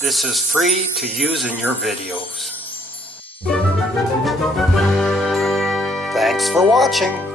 This is free to use in your videos. Thanks for watching.